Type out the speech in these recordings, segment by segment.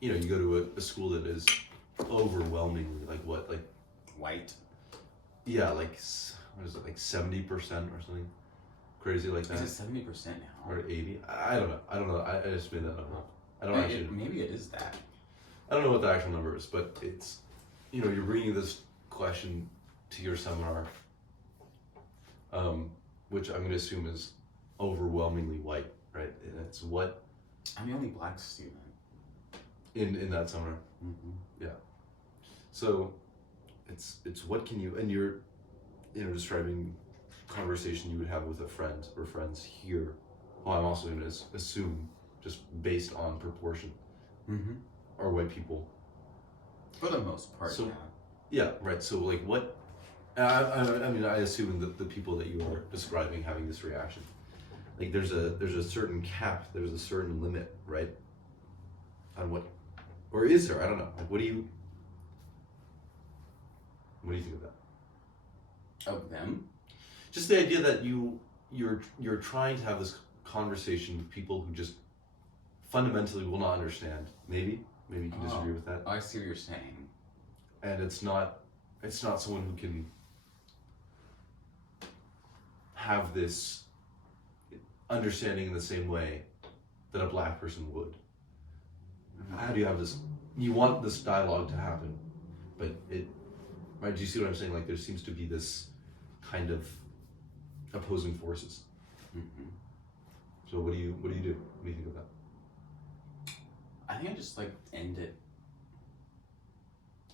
you go to a school that is overwhelmingly like what, like white. Yeah, like what is it, like 70% or something crazy like that? Is it 70% now? Or 80? I don't know. I just made that number up. I don't actually. Maybe it is that. I don't know what the actual number is, but it's, you're bringing this question to your seminar, which I'm going to assume is overwhelmingly white, right? And it's what? I'm the only black student. In that seminar. Mm-hmm. Yeah. So it's what can you, and you're, describing conversation you would have with a friend or friends here. Well, I'm also going to assume, just based on proportion, mm-hmm. are white people. For the most part, so, yeah. Right. So like what, I mean, I assume that the people that you are describing having this reaction, like there's a certain cap, there's a certain limit, right? On what, or is there? I don't know. Like, what do you think of that? Of them? Just the idea that you're trying to have this conversation with people who just fundamentally will not understand. Maybe you can disagree with that. I see what you're saying. And it's not someone who can have this understanding in the same way that a black person would. How do you have this? You want this dialogue to happen, but right? Do you see what I'm saying? Like there seems to be this kind of opposing forces. Mm-hmm. So what do you do? What do you think of that? I think I just end it.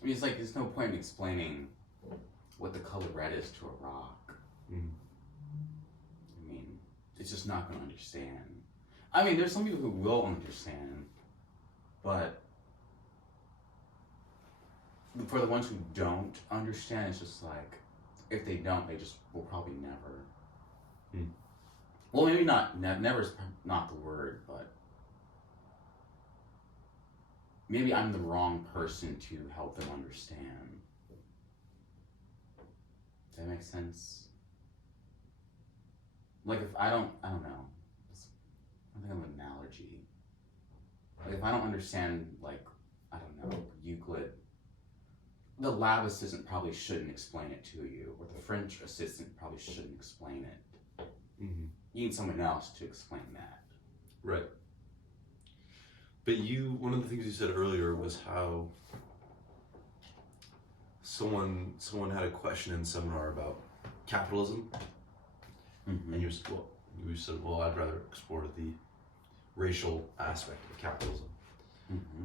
I mean, it's there's no point in explaining what the color red is to a rock. Mm-hmm. I mean, it's just not going to understand. I mean, there's some people who will understand, but for the ones who don't understand, it's just if they don't, they just will probably never. Hmm. Well, maybe not. Never is not the word, but maybe I'm the wrong person to help them understand. Does that make sense? If I don't know. I think of an analogy. If I don't understand, I don't know, Euclid, the lab assistant probably shouldn't explain it to you, or the French assistant probably shouldn't explain it. Mm-hmm. You need someone else to explain that. Right. But one of the things you said earlier was how someone had a question in seminar about capitalism, mm-hmm. and you said, well, I'd rather explore the racial aspect of capitalism. Mm-hmm.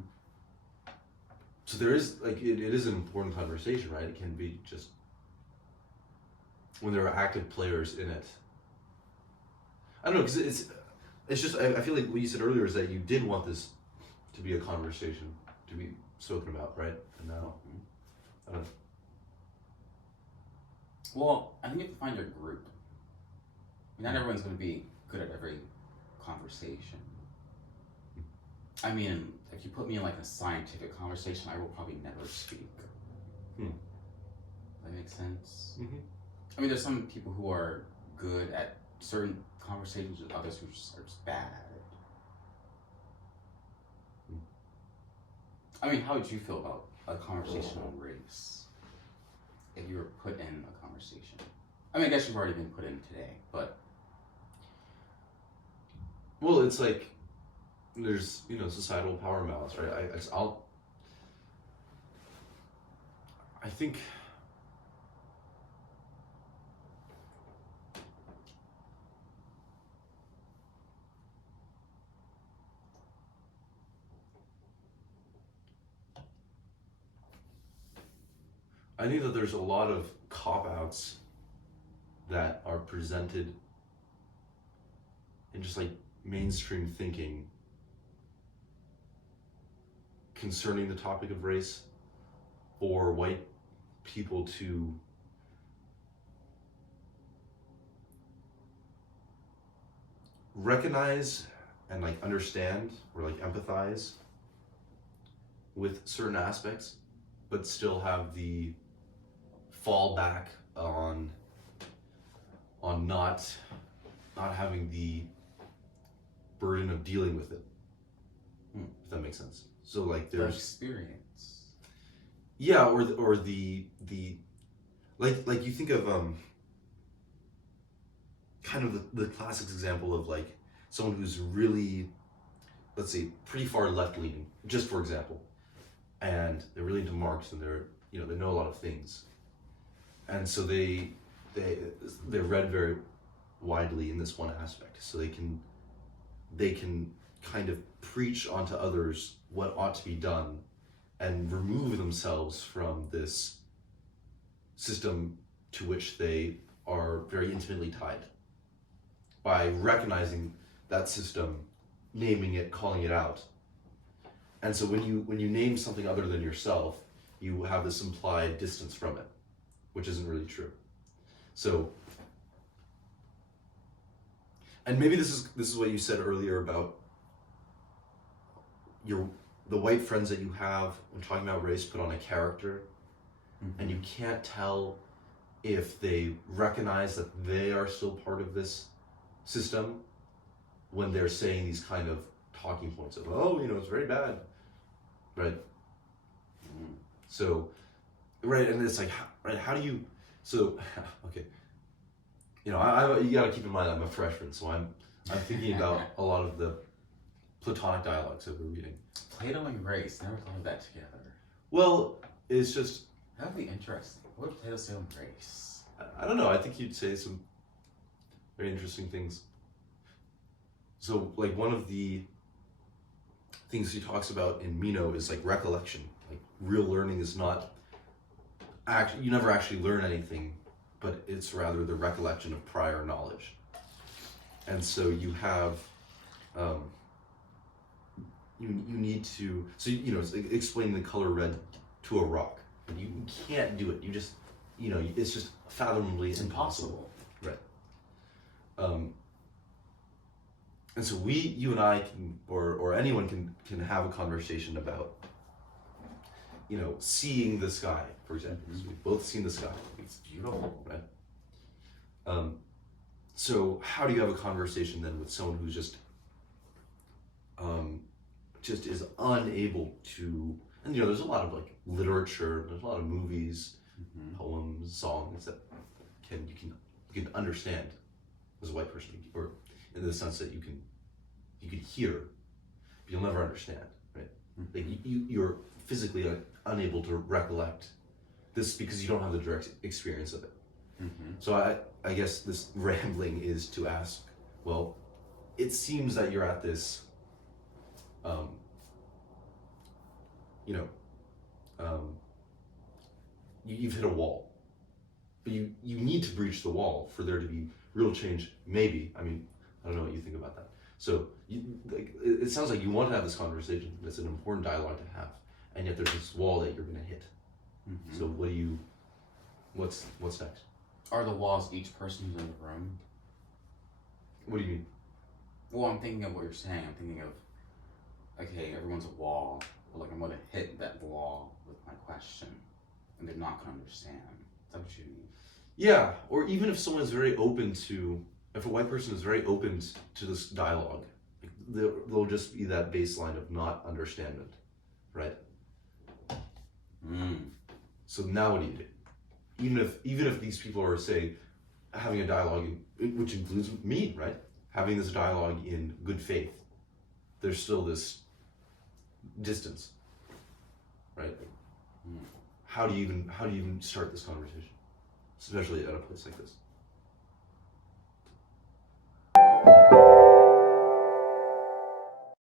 So there is it is an important conversation, right? It can be just when there are active players in it. I don't know, because it's just I feel like what you said earlier is that you did want this to be a conversation to be spoken about, right? And now, I don't know. Well, I think you have to find your group. Not everyone's going to be good at every conversation. I mean, if you put me in a scientific conversation, I will probably never speak. That makes sense? Mm-hmm. I mean, there's some people who are good at certain conversations with others who are just bad at it. I mean, how would you feel about a conversation on race if you were put in a conversation? I mean, I guess you've already been put in today, but... Well, it's there's, societal power imbalance, right? I think that there's a lot of cop-outs that are presented in just mainstream thinking concerning the topic of race, for white people to recognize and understand or empathize with certain aspects, but still have the fallback on not having the burden of dealing with it. If that makes sense. So like The there's experience. yeah, or the like you think of kind of the classic example of like someone who's really, let's say, pretty far left leaning, just for example, and they're really into Marx and they're they know a lot of things, and so they're read very widely in this one aspect, so they can kind of preach onto others what ought to be done and remove themselves from this system to which they are very intimately tied by recognizing that system, naming it, calling it out. And so when you name something other than yourself, you have this implied distance from it, which isn't really true. So, and maybe this is what you said earlier about the white friends that you have when talking about race put on a character, and you can't tell if they recognize that they are still part of this system when they're saying these kind of talking points of, oh, it's very bad, right? So, right, and it's like, right, how do you, so, okay, you gotta keep in mind I'm a freshman, so I'm thinking about a lot of the Platonic dialogues that we're reading. Plato and race, never thought of that together. Well, it's just, That would be interesting. What would Plato say on race? I don't know, I think you'd say some very interesting things. So, like, one of the things he talks about in Meno is, like, recollection. Like, real learning is not, you never actually learn anything, but it's rather the recollection of prior knowledge. And so you have, you need to, so, it's like explaining the color red to a rock. And you can't do it. You just, it's just fathomably impossible. Right. And so you and I can, or anyone can have a conversation about, seeing the sky, for example. So we've both seen the sky. It's beautiful. Right? So how do you have a conversation then with someone who's just is unable to, and there's a lot of like literature, there's a lot of movies, poems, songs that you can understand as a white person, or in the sense that you can hear, but you'll never understand, right? Like you're physically unable to recollect this because you don't have the direct experience of it. So I guess this rambling is to ask, well, it seems that you're at this, you've hit a wall, but you need to breach the wall for there to be real change. Maybe, I mean, I don't know what you think about that. So it sounds like you want to have this conversation. It's an important dialogue to have, and yet there's this wall that you're going to hit. So what's next? Are the walls each person who's in the room? What do you mean? Well, I'm thinking of what you're saying. I'm thinking of, okay, everyone's a wall, but like I'm going to hit that wall with my question, and they're not going to understand. Is that what you mean? Yeah, or even if someone is very open to, if a white person is very open to this dialogue, there'll just be that baseline of not understanding, right? So now what do you do? Even if these people are, say, having a dialogue, which includes me, right? Having this dialogue in good faith, there's still this distance, right? How do you even start this conversation, especially at a place like this?